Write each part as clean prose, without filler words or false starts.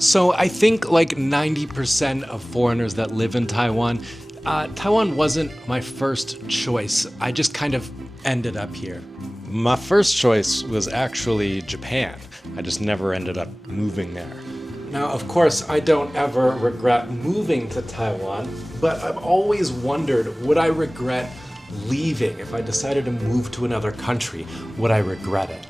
So I think like 90% of foreigners that live in Taiwan, Taiwan wasn't my first choice. I just kind of ended up here. My first choice was actually Japan. I just never ended up moving there. Now, of course, I don't ever regret moving to Taiwan, but I've always wondered, would I regret leaving? If I decided to move to another country, would I regret it?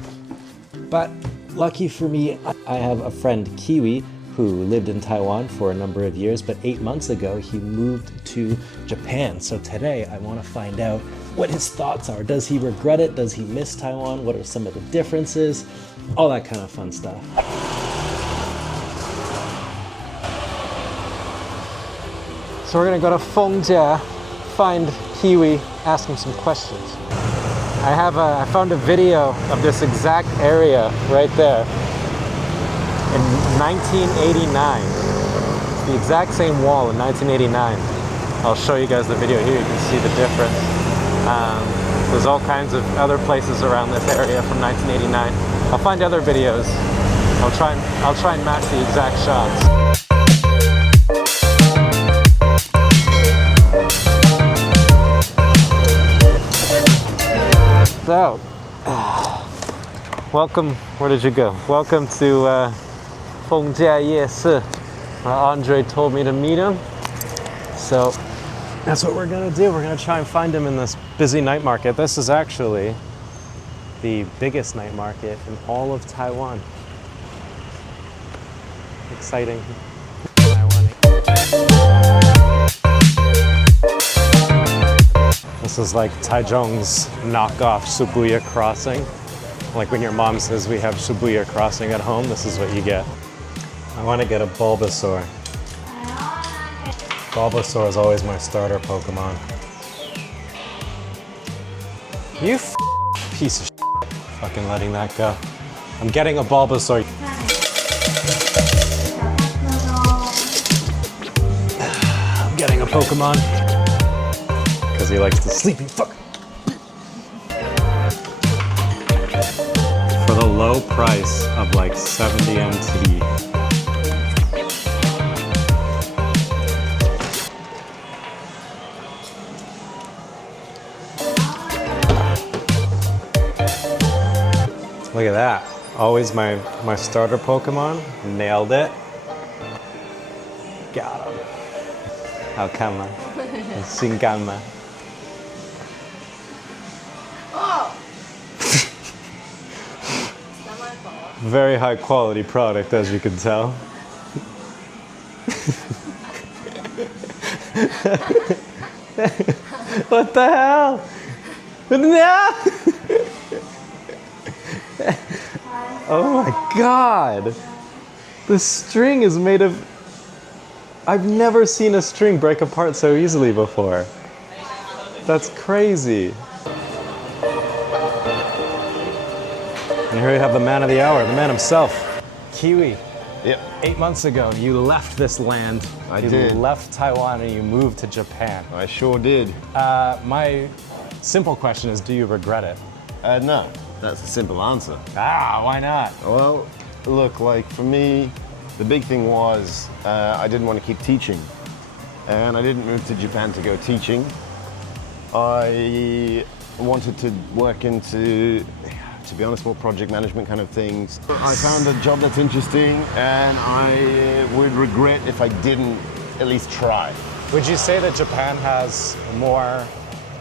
But lucky for me, I have a friend, Kiwi, who lived in Taiwan for a number of years, but 8 months ago, he moved to Japan. So today, I want to find out what his thoughts are. Does he regret it? Does he miss Taiwan? What are some of the differences? All that kind of fun stuff. So we're gonna go to Fengjia, find Kiwi, ask him some questions. I found a video of this exact area right there in 1989. It's the exact same wall in 1989. I'll show you guys the video here, you can see the difference. There's all kinds of other places around this area from 1989. I'll find other videos. I'll try and match the exact shots. So, welcome, where did you go? Welcome to Fengjia Yeshi. Andre told me to meet him. So, that's what we're gonna do. We're gonna try and find him in this busy night market. This is actually the biggest night market in all of Taiwan. Exciting. This is like Taichung's knockoff Shibuya crossing. Like when your mom says we have Shibuya crossing at home, this is what you get. I want to get a Bulbasaur. Bulbasaur is always my starter Pokemon. You piece of shit. Fucking letting that go. I'm getting a Bulbasaur. I'm getting a Pokemon. Because he likes to sleepy fuck. For the low price of like 70 NT. Look at that. Always my starter Pokemon. Nailed it. Got him. How come? Singama. Very high quality product, as you can tell. What the hell? No! Oh my god! The string is made of... I've never seen a string break apart so easily before. That's crazy. And here you have the man of the hour, the man himself. Kiwi. Yep. 8 months ago, you left this land. I did. You left Taiwan and you moved to Japan. I sure did. My simple question is, do you regret it? No, that's a simple answer. Ah, why not? Well, look, like for me, the big thing was I didn't want to keep teaching. And I didn't move to Japan to go teaching. I wanted to work into, to be honest, more project management kind of things. I found a job that's interesting and I would regret if I didn't at least try. Would you say that Japan has more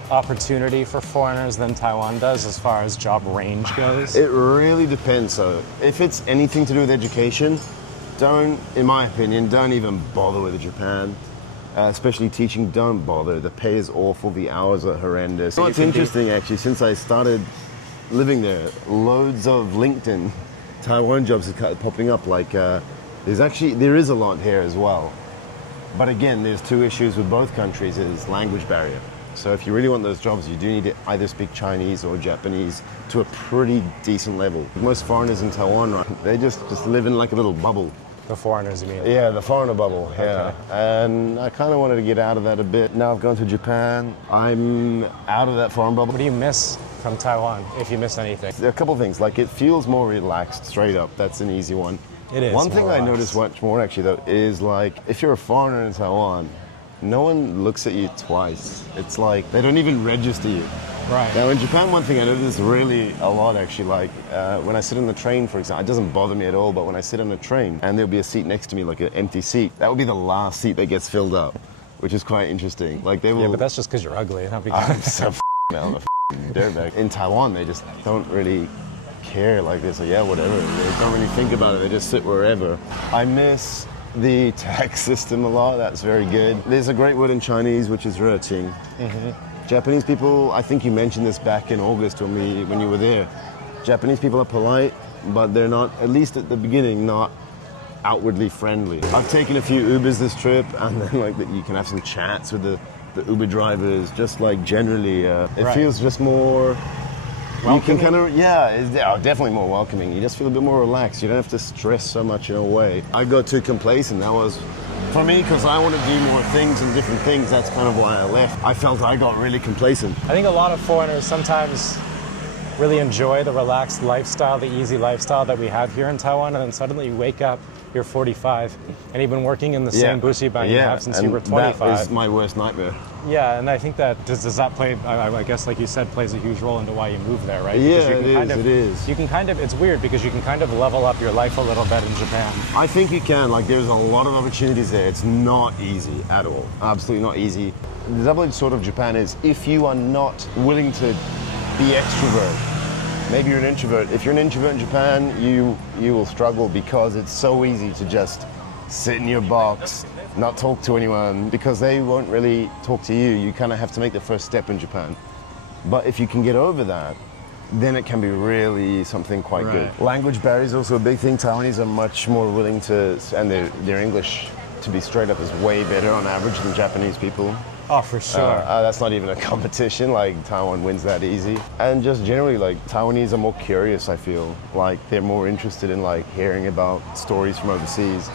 opportunity for foreigners than Taiwan does as far as job range goes? It really depends. So if it's anything to do with education, in my opinion, don't even bother with Japan. Especially teaching, don't bother. The pay is awful, the hours are horrendous. What's interesting actually, since I started living there, loads of LinkedIn Taiwan jobs are popping up. Like there is a lot here as well. But again, there's two issues with both countries is language barrier. So if you really want those jobs, you do need to either speak Chinese or Japanese to a pretty decent level. Most foreigners in Taiwan, right, they just live in like a little bubble. The foreigners, you mean? Yeah, the foreigner bubble, yeah. Okay. And I kind of wanted to get out of that a bit. Now I've gone to Japan, I'm out of that foreign bubble. What do you miss from Taiwan, if you miss anything? There are a couple of things, like it feels more relaxed, straight up, that's an easy one. It is. One thing more I relaxed. notice much more actually though is like if you're a foreigner in Taiwan, no one looks at you twice. It's like they don't even register you. Right. Now in Japan, one thing I notice really a lot actually, like when I sit on the train, for example, it doesn't bother me at all, but when I sit on a train and there'll be a seat next to me, like an empty seat, that will be the last seat that gets filled up, which is quite interesting. Like they will. Yeah, but that's just because you're ugly. Not because I'm so I'm a dirtbag. In Taiwan, they just don't really care. Like they say, yeah, whatever. They don't really think about it. They just sit wherever. I miss the tax system a lot. That's very good. There's a great word in Chinese, which is reching. Japanese people, I think you mentioned this back in August when you were there. Japanese people are polite, but they're not, at least at the beginning, not outwardly friendly. I've taken a few Ubers this trip, and then like you can have some chats with the Uber drivers. Just like generally, it Right. feels just more. Welcoming? You can kind of, definitely more welcoming. You just feel a bit more relaxed. You don't have to stress so much in a way. I got too complacent. That was, for me, because I want to do more things and different things, that's kind of why I left. I felt I got really complacent. I think a lot of foreigners sometimes really enjoy the relaxed lifestyle, the easy lifestyle that we have here in Taiwan, and then suddenly you wake up, you're 45, and you've been working in the same bushiban you have since you were 25. That is my worst nightmare. Yeah, and I think that does that play? I guess, like you said, plays a huge role into why you moved there, right? Yeah, Because you can it is. You can kind of. It's weird because you can kind of level up your life a little bit in Japan. I think you can. Like, there's a lot of opportunities there. It's not easy at all. Absolutely not easy. The double-edged sword of Japan is if you are not willing to be extrovert, maybe you're an introvert. If you're an introvert in Japan, you will struggle because it's so easy to just sit in your box, not talk to anyone, because they won't really talk to you. You kind of have to make the first step in Japan. But if you can get over that, then it can be really something quite good. Language barrier is also a big thing. Taiwanese are much more willing to, and their English, to be straight up, is way better on average than Japanese people. Oh, for sure. That's not even a competition. Like, Taiwan wins that easy. And just generally, like, Taiwanese are more curious, I feel. Like, they're more interested in, like, hearing about stories from overseas.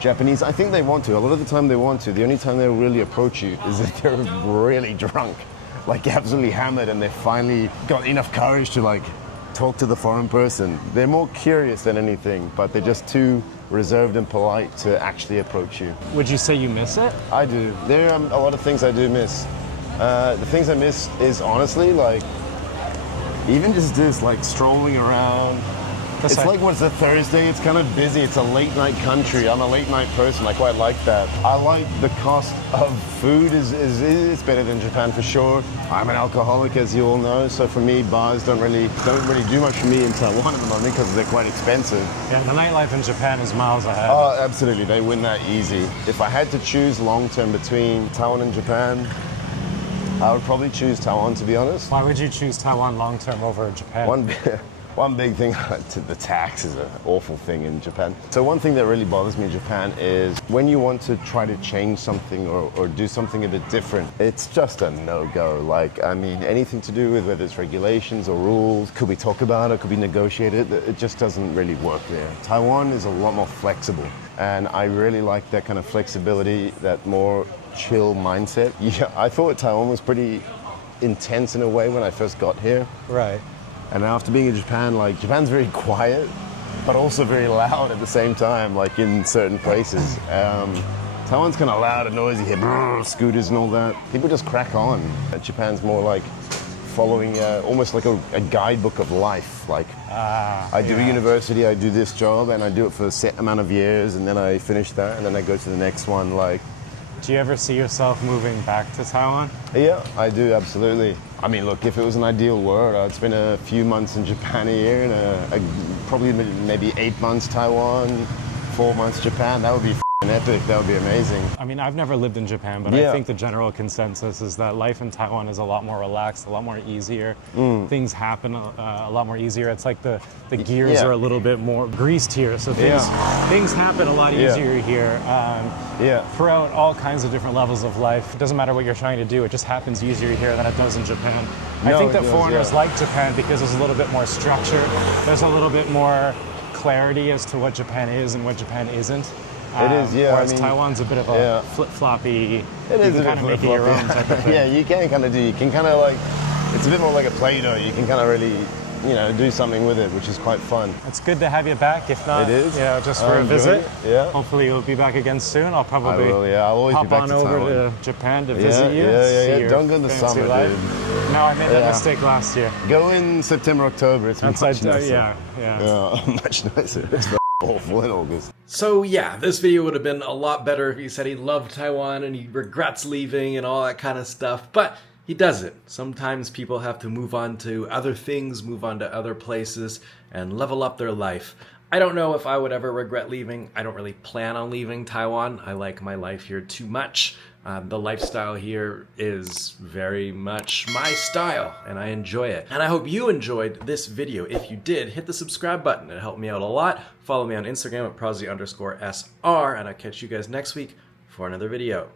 Japanese, I think they want to. A lot of the time they want to. The only time they'll really approach you is if they're really drunk, like absolutely hammered, and they finally got enough courage to, like, talk to the foreign person. They're more curious than anything, but they're just too reserved and polite to actually approach you. Would you say you miss it? I do. There are a lot of things I do miss. The things I miss is honestly, like, even just this, like, strolling around. It's like when it's a Thursday, it's kind of busy. It's a late night country. I'm a late night person. I quite like that. I like the cost of food is better than Japan for sure. I'm an alcoholic, as you all know, so for me, bars don't really do much for me in Taiwan at the moment because they're quite expensive. Yeah, the nightlife in Japan is miles ahead. Oh, absolutely. They win that easy. If I had to choose long term between Taiwan and Japan, I would probably choose Taiwan, to be honest. Why would you choose Taiwan long term over Japan? One big thing, the tax is an awful thing in Japan. So one thing that really bothers me in Japan is when you want to try to change something or do something a bit different, it's just a no-go. Like, I mean, anything to do with whether it's regulations or rules, could we talk about it, could we negotiate it? It just doesn't really work there. Taiwan is a lot more flexible, and I really like that kind of flexibility, that more chill mindset. Yeah, I thought Taiwan was pretty intense in a way when I first got here. Right. And after being in Japan, like, Japan's very quiet, but also very loud at the same time, like in certain places. Taiwan's kind of loud and noisy, here, scooters and all that. People just crack on. Japan's more like following almost like a guidebook of life. Like, I do a university, I do this job, and I do it for a set amount of years, and then I finish that, and then I go to the next one. Like, do you ever see yourself moving back to Taiwan? Yeah, I do, absolutely. I mean, look, if it was an ideal world, I'd spend a few months in Japan a year and probably maybe 8 months Taiwan, 4 months Japan. That would be epic. That would be amazing. I mean, I've never lived in Japan, but I think the general consensus is that life in Taiwan is a lot more relaxed, a lot more easier. Things happen a lot more easier. It's like the gears are a little bit more greased here, so things happen a lot easier here. Throughout all kinds of different levels of life. It doesn't matter what you're trying to do, it just happens easier here than it does in Japan. I think that foreigners like Japan because there's a little bit more structure, there's a little bit more clarity as to what Japan is and what Japan isn't. It is, yeah. Whereas Taiwan's a bit of a flip-floppy, it is you can kind of make it your own type of thing. Yeah, you can kind of do, you can kind of like, it's a bit more like a Play-Doh. You can kind of really you know, do something with it, which is quite fun. It's good to have you back. If not, It is. you know, just for a visit. Yeah. Hopefully you'll be back again soon. I'll probably I'll always hop be back on to over Taiwan. to Japan to visit you. Yeah. Your Don't go in the fancy summer, life. dude. No, I made that mistake last year. Go in September, October. It's much nicer. Yeah. Much nicer. It's awful in August. So yeah, this video would have been a lot better if he said he loved Taiwan and he regrets leaving and all that kind of stuff, but he doesn't. Sometimes people have to move on to other things, move on to other places, and level up their life. I don't know if I would ever regret leaving. I don't really plan on leaving Taiwan. I like my life here too much. The lifestyle here is very much my style, and I enjoy it. And I hope you enjoyed this video. If you did, hit the subscribe button. It helped me out a lot. Follow me on Instagram at Prosy_SR, and I'll catch you guys next week for another video.